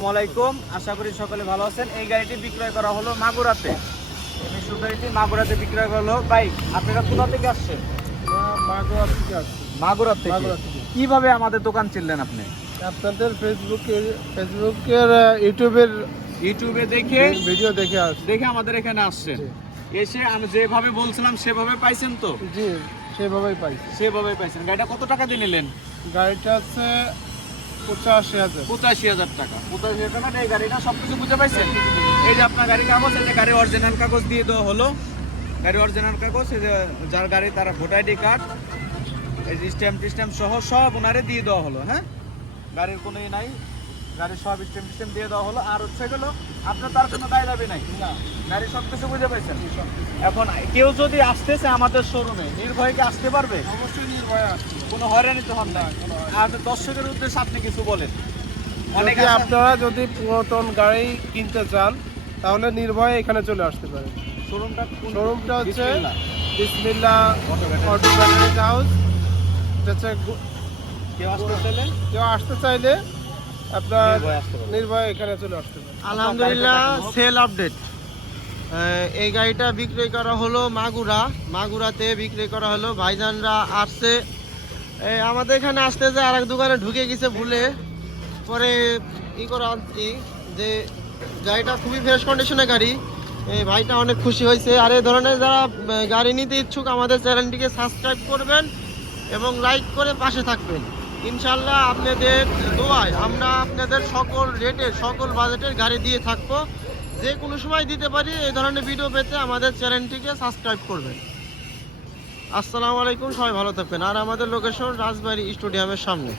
আসসালামাইকুম, আশা করি সকলে ভালো আছেন। এই গাড়িটি বিক্রয় করা হলো মাগুরাতে। মিশুক গাড়িটি মাগুরাতে বিক্রয় করা হলো। ভাই, আপনারা কোথা থেকে আসছেন? মাগুরা থেকে আসছি। মাগুরা থেকে। মাগুরা থেকে। কিভাবে আমাদের দোকান চিনলেন আপনি? আপনাদের ফেসবুকের ইউটিউবে দেখে ভিডিও দেখে আসছি। দেখে আমাদের এখানে আসছেন। জি। এসে আমি যেভাবে বলছিলাম সেভাবে পাইছেন তো? জি, সেভাবেই পাইছি। সেভাবেই পাইছেন। গাড়িটা কত টাকা দিয়ে নিলেন? গাড়িটা আছে 85,000। 85,000 টাকা। 85,000 টাকা এই গাড়িটা সবকিছু বুঝে পাইছেন? এই যে আপনার গাড়ির কাগজ, এই যে গাড়ির অরিজিনাল কাগজ দিয়ে দেওয়া হলো। গাড়ির অরিজিনাল কাগজ, এই যে যার গাড়ি তার ভোটার আইডি কার্ড, এই যে স্ট্যাম্প সহ সব ওনারে দিয়ে দেওয়া হলো। হ্যাঁ, গাড়ির কোনো নাই, গাড়ির সব স্ট্যাম্প দিয়ে দেওয়া হলো। আর হচ্ছে গেলো আপনার তার কোনো দায় দাবি নাই। না, গাড়ির সব কিছু বুঝে পাইছেন। এখন কেউ যদি আসতেছে আমাদের শোরুমে, নির্ভয়ে কি আসতে পারবে? অবশ্যই নির্ভয় আসছি। কোনো হয়রানি তো হন না। আর দর্শকের উদ্দেশ্যে আপনি কিছু বলেন। অনেক আপনারা যদি পুরাতন গাড়ি কিনতে চান তাহলে নির্ভয়ে এখানে চলে আসতে পারেন। শোরুমটা হচ্ছে বিসমিল্লাহ অটো ব্যাটারি হাউস। কেউ আসতে চাইলে আপনার নির্ভয়ে এখানে চলে আসতে পারেন। আলহামদুলিল্লাহ, সেল আপডেট। এই গাড়িটা বিক্রয় করা হলো মাগুরাতে বিক্রয় করা হলো। ভাইজানরা আসছে, আমাদের এখানে আসতে যে আর এক দোকানে ঢুকে গেছে ভুলে, পরে করে আনছি যে গাড়িটা খুবই ফ্রেশ কন্ডিশনের গাড়ি। এই ভাইটা অনেক খুশি হয়েছে। আর এই ধরনের যারা গাড়ি নিতে ইচ্ছুক আমাদের চ্যানেলটিকে সাবস্ক্রাইব করবেন এবং লাইক করে পাশে থাকবেন। ইনশাল্লাহ আপনাদের দোয়ায় আমরা আপনাদের সকল রেটের সকল বাজেটের গাড়ি দিয়ে থাকবো। যে কোনো সময় দিতে পারি। এই ধরনের ভিডিও পেতে আমাদের চ্যানেলটিকে সাবস্ক্রাইব করবেন। আসসালামু আলাইকুম, সবাই ভালো থাকবেন। আর আমাদের লোকেশন রাজবাড়ী স্টেডিয়ামের সামনে।